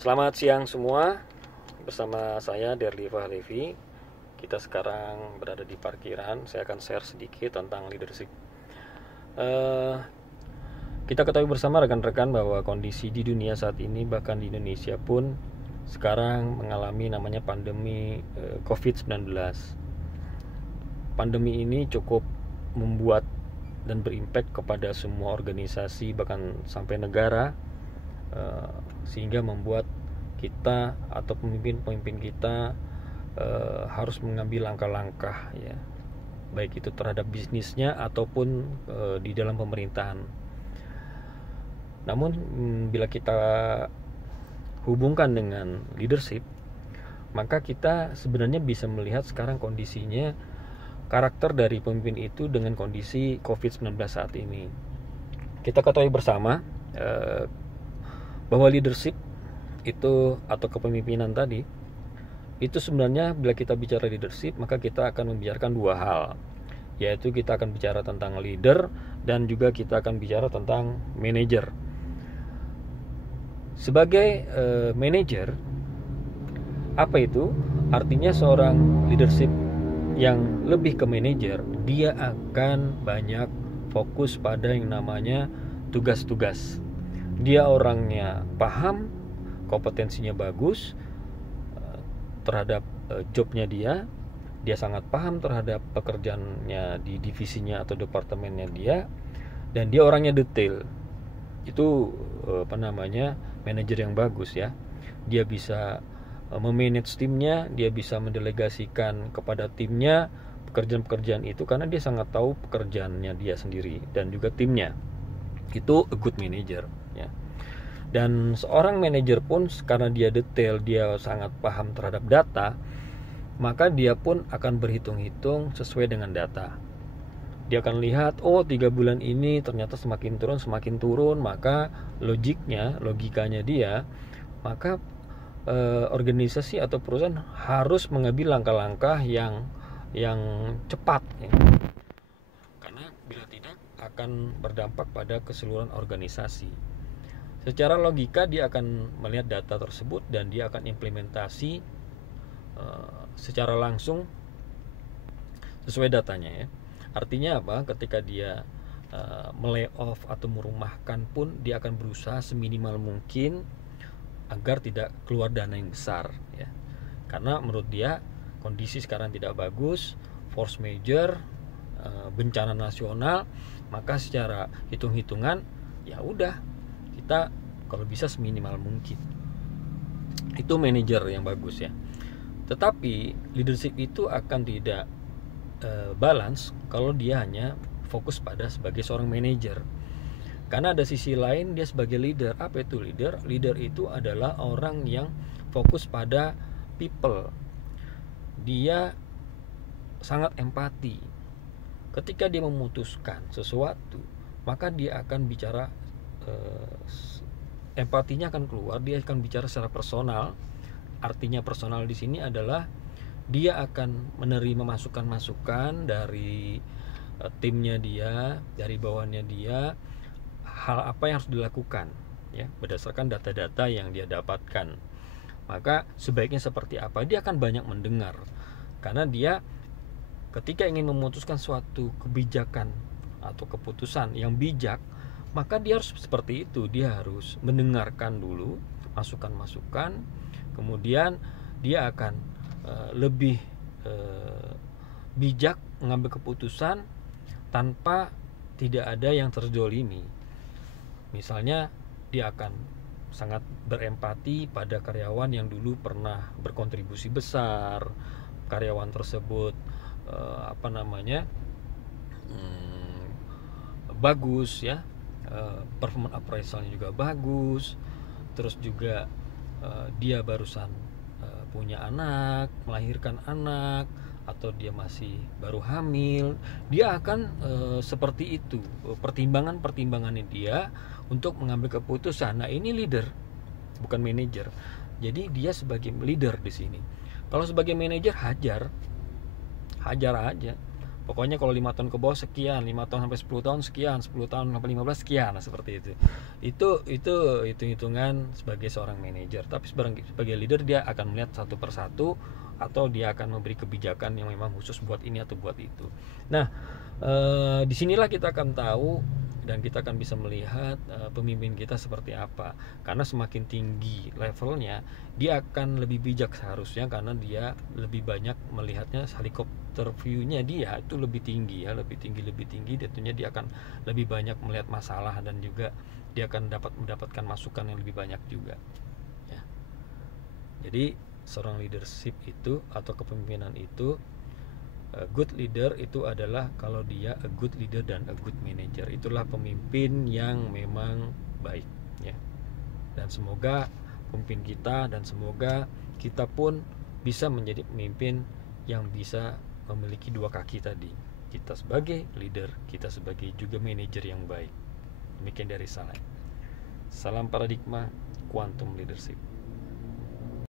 Selamat siang semua, bersama saya Derliva Levi. Kita sekarang berada di parkiran. Saya akan share sedikit tentang leadership. Kita ketahui bersama rekan-rekan bahwa kondisi di dunia saat ini, bahkan di Indonesia pun sekarang mengalami namanya pandemi COVID-19. Pandemi ini cukup membuat dan berimpact kepada semua organisasi, bahkan sampai negara, sehingga membuat kita atau pemimpin-pemimpin kita harus mengambil langkah-langkah, ya, baik itu terhadap bisnisnya ataupun di dalam pemerintahan. Namun bila kita hubungkan dengan leadership, maka kita sebenarnya bisa melihat sekarang kondisinya, karakter dari pemimpin itu dengan kondisi COVID-19 saat ini. Kita ketahui bersama bahwa leadership itu atau kepemimpinan tadi itu sebenarnya, bila kita bicara leadership, maka kita akan membicarakan dua hal, yaitu kita akan bicara tentang leader dan juga kita akan bicara tentang manager. Sebagai manager, apa itu? Artinya seorang leadership yang lebih ke manager, dia akan banyak fokus pada yang namanya tugas-tugas. Dia orangnya paham, kompetensinya bagus terhadap jobnya dia sangat paham terhadap pekerjaannya di divisinya atau departemennya dia, dan dia orangnya detail. Itu manajer yang bagus, ya. Dia bisa memanage timnya, dia bisa mendelegasikan kepada timnya pekerjaan-pekerjaan itu karena dia sangat tahu pekerjaannya dia sendiri dan juga timnya. Itu a good manager, ya. Dan seorang manajer pun karena dia detail, dia sangat paham terhadap data, maka dia pun akan berhitung-hitung sesuai dengan data. Dia akan lihat, 3 bulan ini ternyata semakin turun, maka logikanya dia, maka organisasi atau perusahaan harus mengambil langkah-langkah yang cepat, ya. Karena bila tidak akan berdampak pada keseluruhan organisasi. Secara logika dia akan melihat data tersebut dan dia akan implementasi secara langsung sesuai datanya, ya. Artinya apa? Ketika dia melay-off atau merumahkan pun, dia akan berusaha seminimal mungkin agar tidak keluar dana yang besar, ya. Karena menurut dia kondisi sekarang tidak bagus, force majeure, bencana nasional, maka secara hitung-hitungan ya udah, kita kalau bisa seminimal mungkin. Itu manajer yang bagus, ya. Tetapi leadership itu akan tidak balance kalau dia hanya fokus pada sebagai seorang manajer. Karena ada sisi lain dia sebagai leader. Apa itu leader? Leader itu adalah orang yang fokus pada people. Dia sangat empati. Ketika dia memutuskan sesuatu, maka dia akan bicara, empatinya akan keluar, dia akan bicara secara personal. Artinya personal di sini adalah dia akan menerima masukan-masukan dari timnya dia, dari bawahannya dia, hal apa yang harus dilakukan, ya, berdasarkan data-data yang dia dapatkan. Maka sebaiknya seperti apa? Dia akan banyak mendengar. Karena dia ketika ingin memutuskan suatu kebijakan atau keputusan yang bijak, maka dia harus seperti itu. Dia harus mendengarkan dulu masukan-masukan, kemudian dia akan lebih bijak mengambil keputusan tanpa tidak ada yang terzolimi. Misalnya dia akan sangat berempati pada karyawan yang dulu pernah berkontribusi besar, karyawan tersebut bagus, ya, performance appraisalnya juga bagus, terus juga dia barusan punya anak, melahirkan anak, atau dia masih baru hamil, dia akan seperti itu pertimbangannya dia untuk mengambil keputusan. Nah, ini leader, bukan manajer. Jadi dia sebagai leader di sini. Kalau sebagai manajer hajar aja. Pokoknya kalau 5 tahun ke bawah sekian, 5 tahun sampai 10 tahun sekian, 10 tahun sampai 15 sekian, nah, seperti itu. Itu hitung-hitungan sebagai seorang manajer. Tapi sebagai leader dia akan melihat satu persatu, atau dia akan memberi kebijakan yang memang khusus buat ini atau buat itu. Nah, disinilah kita akan tahu dan kita akan bisa melihat pemimpin kita seperti apa. Karena semakin tinggi levelnya, dia akan lebih bijak seharusnya, karena dia lebih banyak melihatnya, helikopter view-nya dia itu lebih tinggi ya, lebih tinggi. Tentunya dia akan lebih banyak melihat masalah, dan juga dia akan mendapatkan masukan yang lebih banyak juga ya. Jadi seorang leadership itu atau kepemimpinan itu, a good leader itu adalah kalau dia a good leader dan a good manager. Itulah pemimpin yang memang baik ya. Dan semoga pemimpin kita, dan semoga kita pun bisa menjadi pemimpin yang bisa memiliki dua kaki tadi. Kita sebagai leader, kita sebagai juga manajer yang baik. Demikian dari saya. Salam paradigma, quantum leadership.